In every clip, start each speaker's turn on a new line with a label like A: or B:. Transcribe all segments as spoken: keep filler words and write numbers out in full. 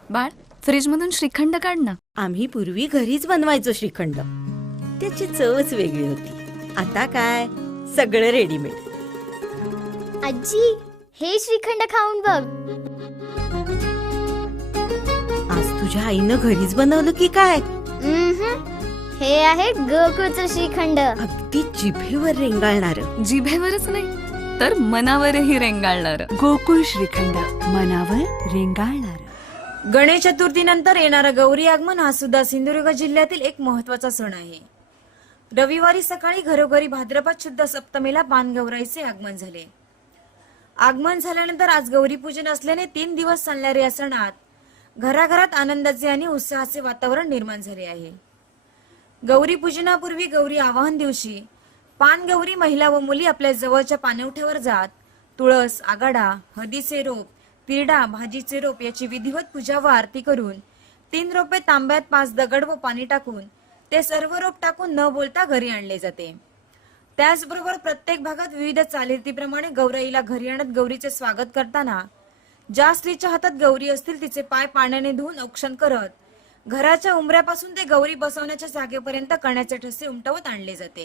A: बाळ, फ्रीज मधून श्रीखंड काढ ना.
B: आम्ही पूर्वी घरीच बनवायचो श्रीखंड. त्याची चवच वेगळी होती. आता काय सगळं रेडीमेड.
C: आजी, हे श्रीखंड खाऊन बघ.
B: आज तुझ्या आईनं घरीच बनवलं की काय?
C: उम्हम. हे आहे गोकुळचं श्रीखंड.
B: अगदी जिभेवर रेंगाळणार.
A: जिभेवरच नाही तर मनावरही रेंगाळणार.
D: गोकुळ श्रीखंड, मनावर रेंगाळणार.
E: गणेश चतुर्थीनंतर येणारा गौरी आगमन हा सुद्धा सिंधुदुर्ग जिल्ह्यातील एक महत्वाचा सण आहे. रविवारी सकाळी घरोघरी भाद्रपद शुद्ध सप्तमीला पानगौराईचे आगमन झाले. आगमन झाल्यानंतर आज गौरीपूजन असल्याने तीन दिवस चालणाऱ्या या सणात घराघरात आनंदाचे आणि उत्साहाचे वातावरण निर्माण झाले आहे. गौरी पूजनापूर्वी गौरी आवाहन दिवशी पानगौरी महिला व मुली आपल्या जवळच्या पाणवठ्यावर जात तुळस, आगाडा, हळदीचे रोप, तिरडा, भाजीचे रोप याची विधिवत पूजा व आरती करून तीन रोपे तांब्यात पाच दगड व पाणी टाकून ते सर्व रोप टाकून न बोलता घरी आणले जाते. त्याचबरोबर प्रत्येक भागात विविध चालीरीतीप्रमाणे गौराईला घरी आणत गौरीचे स्वागत करताना ज्या स्त्रीच्या हातात गौरी असतील तिचे पाय पाण्याने धुवून औक्षण करत घराच्या उंबऱ्यापासून ते गौरी बसवण्याच्या जागेपर्यंत कण्याचे ठसे उमटवत आणले जाते.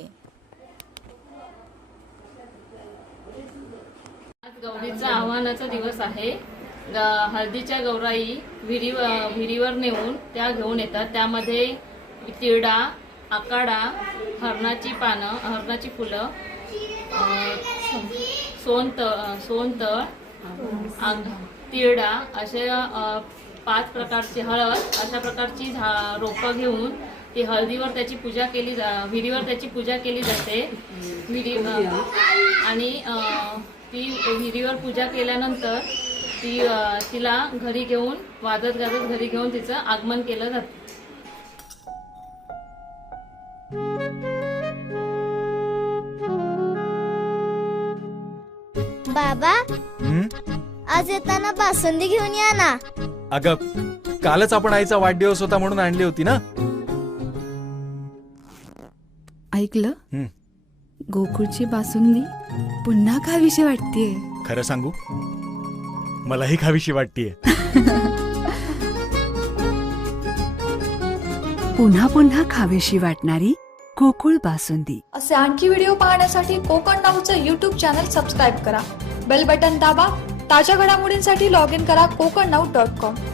F: आज गौरीचा आव्हानाचा दिवस आहे. ग- हळदीच्या गौराई विहिरी विहिरीवर नेऊन त्या घेऊन येतात. त्यामध्ये तिरडा, आकाडा, हरणाची पानं, हरणाची फुलं, अ, सोनतळ सोनतळ आग- तिरडा असे अ, पाच प्रकारची हळद अशा प्रकारची झा रोपं घेऊन ती हळदीवर त्याची पूजा केली जा विहिरीवर त्याची पूजा केली जाते. विहिरी अ, आणि अ, ती विहिरीवर पूजा केल्यानंतर ती अ, तिला घरी घेऊन वाजत गाजत घरी घेऊन तिचं आगमन केलं जातं.
C: बाबा,
G: हं?
C: आज येताना बासुंदी घेऊन या ना.
G: अगं, कालच आपण आईचा वाढदिवस होता म्हणून आणली होती ना.
D: ऐकलं?
G: हं.
D: गोकुळची बासुंदी पुन्हा खावीशी वाटतेय.
G: खरं सांगू, मलाही खावीशी वाटतीये.
D: पुन्हा पुन्हा खावीशी वाटणारी गोकुळ बासुंदी.
H: असे आणखी व्हिडिओ पाहण्यासाठी कोकण नाऊचं यूट्यूब चॅनल सबस्क्राईब करा. बेल बटन दाबा. ताज्या घडामोडींसाठी लॉग इन करा कोकण नाऊ डॉट कॉम.